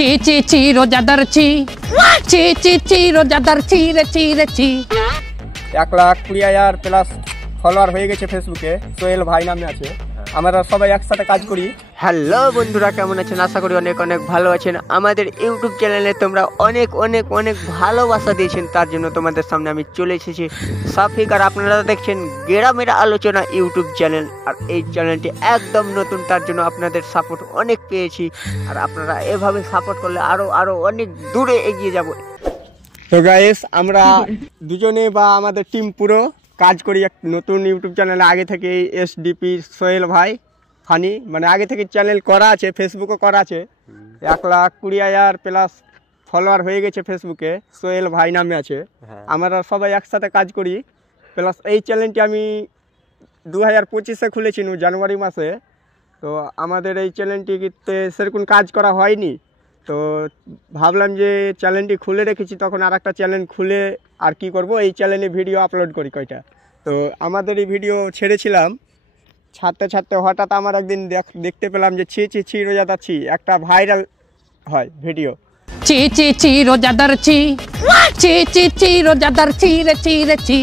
ছি ছি ছি রোজাদার ছি ছি ছি ছি রোজাদার ছি রে ছি রে ছি। 1,20,000 প্লাস ফলোয়ার হয়ে গেছে ফেসবুকে। সোহেল ভাই নামে আছে। আমরা সবাই একসাথে কাজ করি। হ্যালো বন্ধুরা, কেমন আছেন? আশা করি অনেক অনেক ভালো আছেন। আমাদের ইউটিউব চ্যানেলে তোমরা অনেক অনেক অনেক ভালোবাসা দিয়েছেন, তার জন্য তোমাদের সামনে আমি চলে এসেছি সাফিক। আর আপনারা দেখছেন গ্রামের আলোচনা ইউটিউব চ্যানেল। আর এই চ্যানেলটি একদম নতুন, তার জন্য আপনাদের সাপোর্ট অনেক পেয়েছি। আর আপনারা এভাবে সাপোর্ট করলে আরো অনেক দূরে এগিয়ে যাব। তো গাইস, আমরা দুজনে বা আমাদের টিম পুরো কাজ করি এক নতুন ইউটিউব চ্যানেলে। আগে থেকে এসডিপি সোহেল ভাই ফানি, মানে আগে থেকে চ্যানেল করা আছে, ফেসবুকও করা আছে। 1,20,000 প্লাস ফলোয়ার হয়ে গেছে ফেসবুকে। সোহেল ভাই নামে আছে। আমরা সবাই একসাথে কাজ করি। প্লাস এই চ্যানেলটি আমি 2025-এ খুলেছি, জানুয়ারি মাসে। তো আমাদের এই চ্যানেলটিতে সেরকম কাজ করা হয়নি, তো ভাবলাম যে চ্যানেলটি খুলে রেখেছি, তখন আর একটা চ্যানেল খুলে আর কি করব, এই চ্যানেলে ভিডিও আপলোড করি কয়টা। তো আমাদের এই ভিডিও ছেড়েছিলাম, ছাড়তে হঠাৎ আমার একদিন দেখতে পেলাম যে ছি ছি ছি রোজাদার ছি একটা ভাইরাল হয় ভিডিও। ছি ছি ছি রোজাদার ছি ছি ছি ছি রোজাদার ছি রে ছি রে ছি।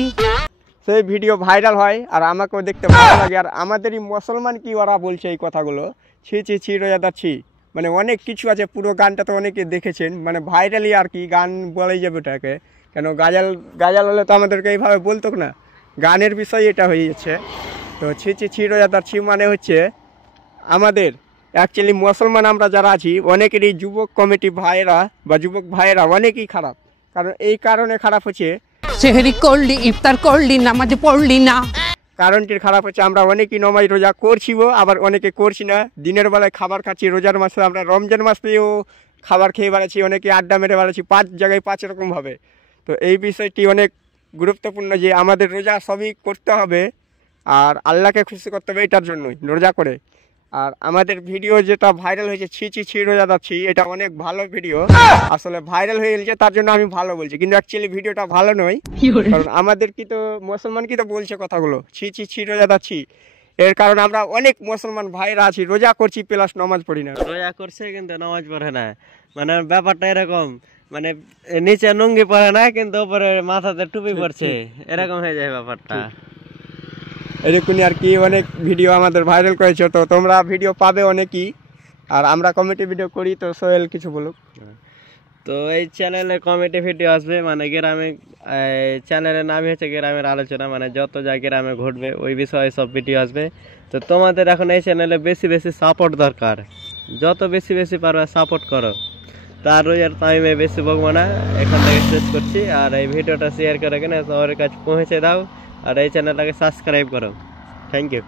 সেই ভিডিও ভাইরাল হয় আর আমাকেও দেখতে ভালো লাগে। আর আমাদেরই মুসলমান কি ওরা বলছে এই কথাগুলো, ছি ছি ছি রোজাদার ছি, মানে অনেক কিছু আছে। পুরো গানটা তো অনেকে দেখেছেন, মানে ভাইরালি আর কি, গান বলাই যাবে ওটাকে। কেন গাজাল হলে তো আমাদেরকে এইভাবে বলতো না, গানের বিষয় এটা হয়ে যাচ্ছে। তো ছি ছি ছি রোজাদার ছি মানে হচ্ছে আমাদের অ্যাকচুয়ালি মুসলমান আমরা যারা আছি, অনেকেরই যুবক কমিটি ভাইয়েরা বা যুবক ভাইয়েরা অনেকেই খারাপ। কারণ এই কারণে খারাপ হচ্ছে, সেহরি করলি, ইফতার করলি, নামাজ পড়লি না। কারণটির খারাপ হচ্ছে আমরা অনেকেই নমাজ রোজা করছিও, আবার অনেকে করছি না। দিনের বেলায় খাবার খাচ্ছি, রোজার মাসে আমরা রমজান মাসেও খাবার খেয়ে বেড়াচ্ছি, অনেকে আড্ডা মেরে বেড়াচ্ছি 5 জায়গায় 5 রকমভাবে। তো এই বিষয়টি অনেক গুরুত্বপূর্ণ যে আমাদের রোজা সবই করতে হবে আর আল্লাহকে খুশি করতে হবে, এটার জন্যই রোজা করে। আর আমাদের ভিডিও যেটা ভাইরাল হয়েছে ছি ছি ছি রোজাদার ছি, এটা অনেক ভালো ভিডিও। আসলে ভাইরাল হয়ে গেছে তার জন্য আমি ভালো বলছি, কিন্তু অ্যাকচুয়ালি ভিডিওটা ভালো নয়। কারণ আমাদের কি তো মুসলমান কি তো বলছে কথাগুলো ছি ছি ছি রোজাদার ছি, এর কারণে আমরা অনেক মুসলমান ভাইরা আছি, রোজা করছি প্লাস নামাজ পড়ি না। রোজা করছে কিন্তু নামাজ পড়ে না, মানে ব্যাপারটা এরকম, মানে নিচে লুঙ্গি পরে না কিন্তু উপরে মাথাতে টুপি পড়ছে, এরকম হয়ে যায় ব্যাপারটা। এরকমই আর কি, অনেক ভিডিও আমাদের ভাইরাল করেছে, তো তোমরা ভিডিও পাবে অনেকই। আর আমরা কমেডি ভিডিও করি, তো সোহেল কিছু বলুক। তো এই চ্যানেলে কমেডি ভিডিও আসবে, মানে গ্রামে, চ্যানেলের নামই হচ্ছে গ্রামের আলোচনা, মানে যত যা গ্রামে ঘটবে ওই বিষয়ে সব ভিডিও আসবে। তো তোমাদের এখন এই চ্যানেলে বেশি বেশি সাপোর্ট দরকার, যত বেশি বেশি পারবে সাপোর্ট করো। তার রোজার টাইমে বেশি বকবো না, এখান থেকে শেষ করছি। আর এই ভিডিওটা শেয়ার করে কিনা সবার কাছে পৌঁছে দাও, আর এই চ্যানেলটাকে সাবস্ক্রাইব করো। Thank you.